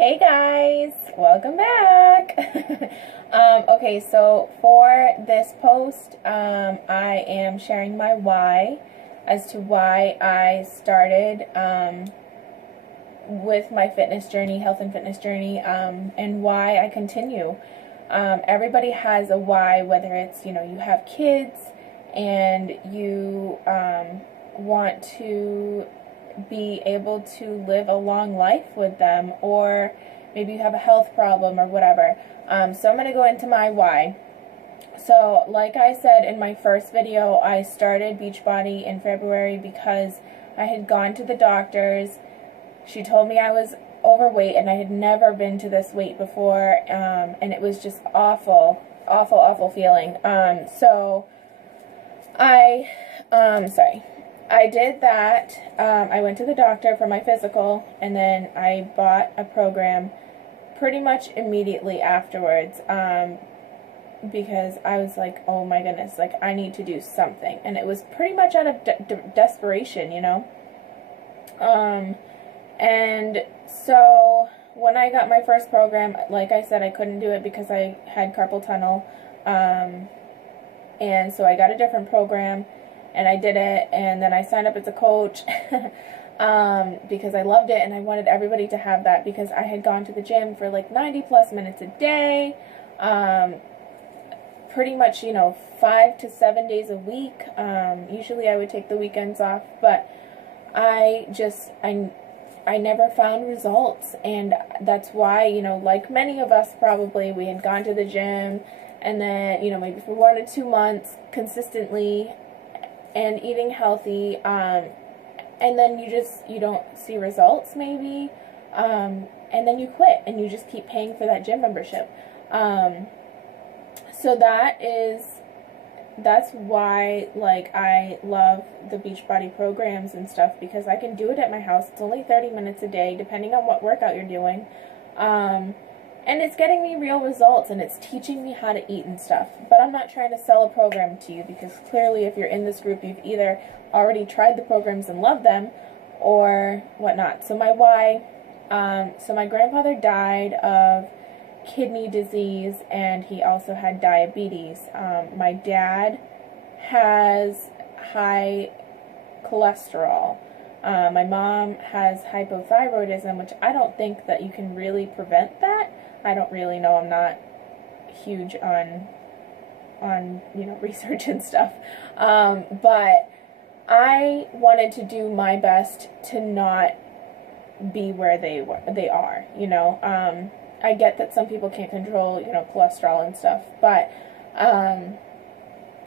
Hey guys, welcome back. Okay, so for this post, I am sharing my why as to why I started with my fitness journey, health and fitness journey, and why I continue. Everybody has a why, whether it's, you have kids and you want to be able to live a long life with them, or maybe you have a health problem or whatever. So I'm going to go into my why. So like I said in my first video, I started Beachbody in February because I had gone to the doctors. She told me I was overweight and I had never been to this weight before, and it was just awful, awful, awful feeling. So I did that. I went to the doctor for my physical, and then I bought a program pretty much immediately afterwards, because I was like, oh my goodness, like I need to do something. And it was pretty much out of desperation, and so when I got my first program, like I said, I couldn't do it because I had carpal tunnel, and so I got a different program. And I did it, and then I signed up as a coach because I loved it, and I wanted everybody to have that because I had gone to the gym for like 90 plus minutes a day, pretty much, 5 to 7 days a week. Usually I would take the weekends off, but I never found results, and that's why, like many of us probably, we had gone to the gym, and then, maybe for 1 or 2 months consistently, and eating healthy, and then you don't see results maybe, and then you quit and you just keep paying for that gym membership. So that's why, like, I love the Beachbody programs and stuff, because I can do it at my house. It's only 30 minutes a day, depending on what workout you're doing. And it's getting me real results, and it's teaching me how to eat and stuff. But I'm not trying to sell a program to you, because clearly if you're in this group, you've either already tried the programs and loved them or whatnot. So my why, so my grandfather died of kidney disease, and he also had diabetes. My dad has high cholesterol. My mom has hypothyroidism, which I don't think that you can really prevent that. I don't really know. I'm not huge on research and stuff. But I wanted to do my best to not be where they are. I get that some people can't control, cholesterol and stuff, but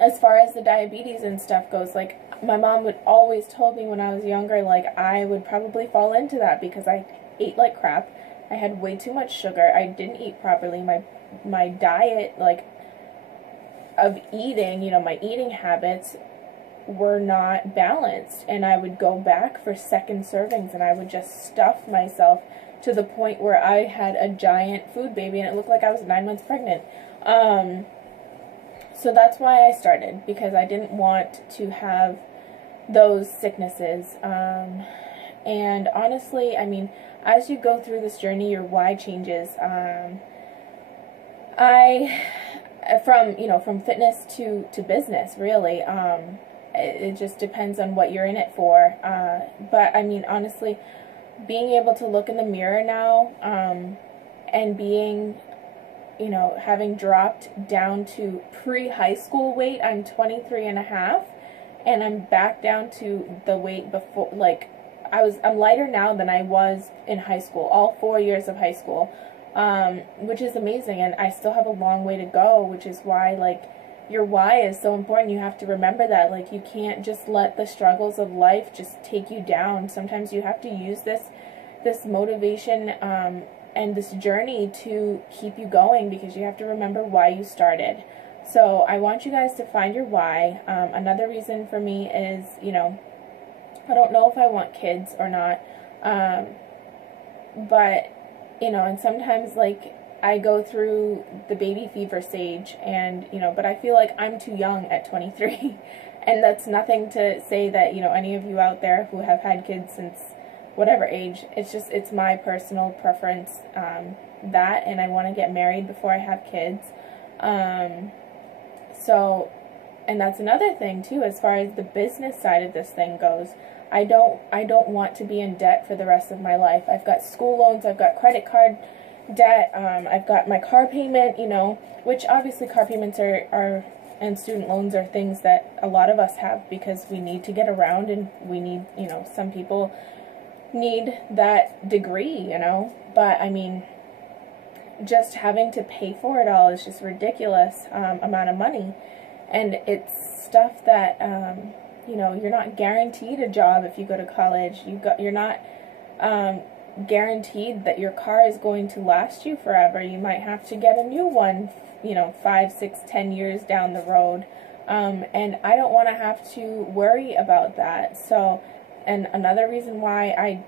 as far as the diabetes and stuff goes, like, my mom would always told me when I was younger, like, I would probably fall into that because I ate like crap. I had way too much sugar. I didn't eat properly. My diet, like, of eating, my eating habits were not balanced, and I would go back for second servings, and I would just stuff myself to the point where I had a giant food baby, and it looked like I was 9 months pregnant. So that's why I started, because I didn't want to have those sicknesses. And honestly, I mean, as you go through this journey, your why changes. From fitness to business, really. It just depends on what you're in it for. But I mean, honestly, being able to look in the mirror now, and being, having dropped down to pre-high school weight, I'm 23 and a half, and I'm back down to the weight before, like, I'm lighter now than I was in high school, all 4 years of high school, which is amazing, and I still have a long way to go, which is why, like, your why is so important. You have to remember that, like, you can't just let the struggles of life just take you down. Sometimes you have to use this motivation, and this journey to keep you going, because you have to remember why you started. So I want you guys to find your why. Another reason for me is, I don't know if I want kids or not, but, and sometimes, like, I go through the baby fever stage, and, but I feel like I'm too young at 23, and that's nothing to say that, any of you out there who have had kids since whatever age. It's my personal preference, that, and I want to get married before I have kids. So, and that's another thing too, as far as the business side of this thing goes. I don't want to be in debt for the rest of my life. I've got school loans, I've got credit card debt, I've got my car payment, which obviously car payments are and student loans are things that a lot of us have because we need to get around, and we need, some people need that degree, but I mean, just having to pay for it all is just ridiculous amount of money, and it's stuff that you're not guaranteed a job if you go to college. You're not guaranteed that your car is going to last you forever. You might have to get a new one, 5, 6, 10 years down the road, and I don't want to have to worry about that. So, and another reason why I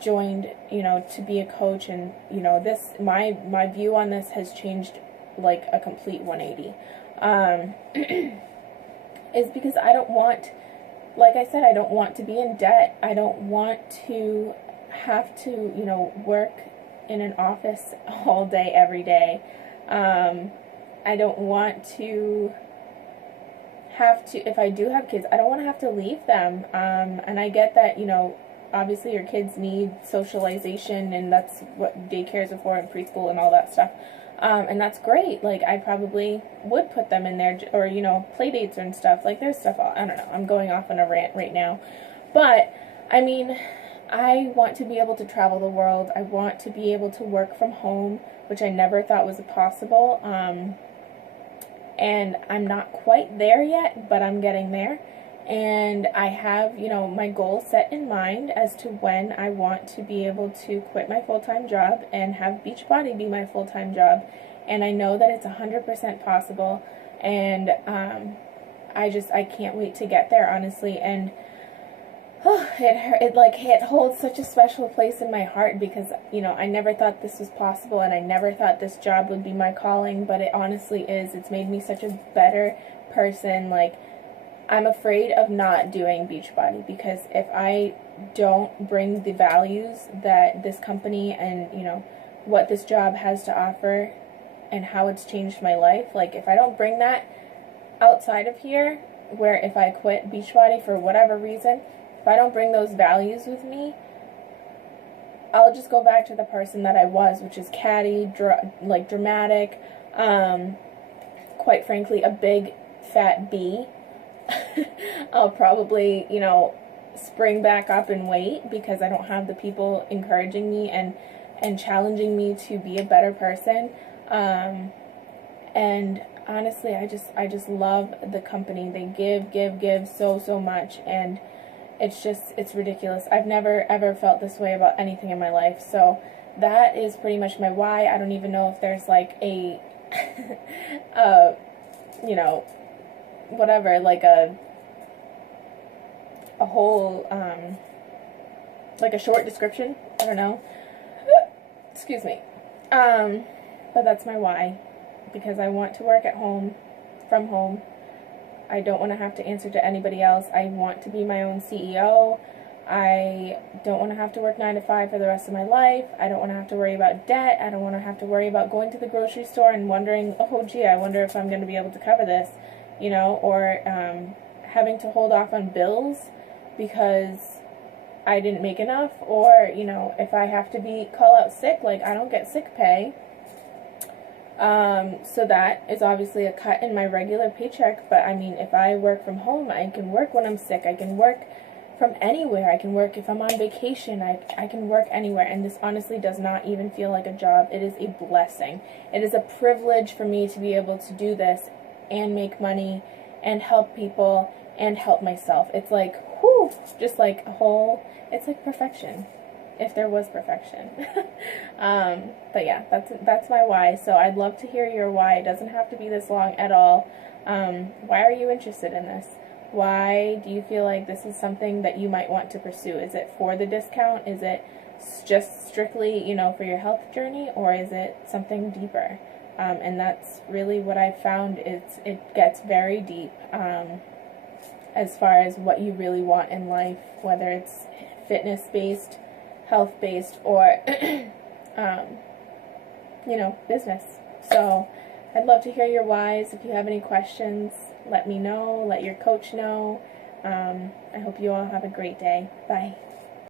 joined, to be a coach, and this my view on this has changed like a complete 180, is because I don't want, like I said, I don't want to be in debt. I don't want to have to work in an office all day every day. I don't want to have to, if I do have kids, I don't want to have to leave them, and I get that, obviously your kids need socialization, and that's what daycares are for, and preschool and all that stuff, and that's great. Like, I probably would put them in there, or play dates and stuff. Like, there's stuff, I don't know, I'm going off on a rant right now, but I mean, I want to be able to travel the world. I want to be able to work from home, which I never thought was possible, and I'm not quite there yet, but I'm getting there. And I have, my goal set in mind as to when I want to be able to quit my full-time job and have Beachbody be my full-time job. And I know that it's 100% possible, and I can't wait to get there, honestly. And it holds such a special place in my heart because, I never thought this was possible, and I never thought this job would be my calling, but it honestly is. It's made me such a better person. Like, I'm afraid of not doing Beachbody because if I don't bring the values that this company and, what this job has to offer and how it's changed my life, like, if I don't bring that outside of here, where if I quit Beachbody for whatever reason, if I don't bring those values with me, I'll just go back to the person that I was, which is catty, dramatic, quite frankly, a big fat bee. I'll probably, spring back up in weight because I don't have the people encouraging me and challenging me to be a better person. And honestly, I just love the company. They give so much, and it's ridiculous. I've never ever felt this way about anything in my life. So that is pretty much my why. I don't even know if there's like a whatever, like a whole like a short description. I don't know. Excuse me. But that's my why, because I want to work at home, from home. I don't want to have to answer to anybody else. I want to be my own CEO. I don't want to have to work 9 to 5 for the rest of my life. I don't want to have to worry about debt. I don't want to have to worry about going to the grocery store and wondering, oh gee, I wonder if I'm going to be able to cover this, or having to hold off on bills because I didn't make enough, or, if I have to call out sick, like, I don't get sick pay. So that is obviously a cut in my regular paycheck, but I mean, if I work from home, I can work when I'm sick, I can work from anywhere, I can work if I'm on vacation, I can work anywhere, and this honestly does not even feel like a job. It is a blessing. It is a privilege for me to be able to do this and make money and help people and help myself. It's like, whew, just like it's like perfection, if there was perfection. But yeah, that's my why. So I'd love to hear your why. It doesn't have to be this long at all. Why are you interested in this? Why do you feel like this is something that you might want to pursue? Is it for the discount? Is it just strictly, for your health journey, or is it something deeper? And that's really what I've found. It gets very deep as far as what you really want in life, whether it's fitness-based, health-based or, business. So I'd love to hear your whys. If you have any questions, let me know. Let your coach know. I hope you all have a great day. Bye.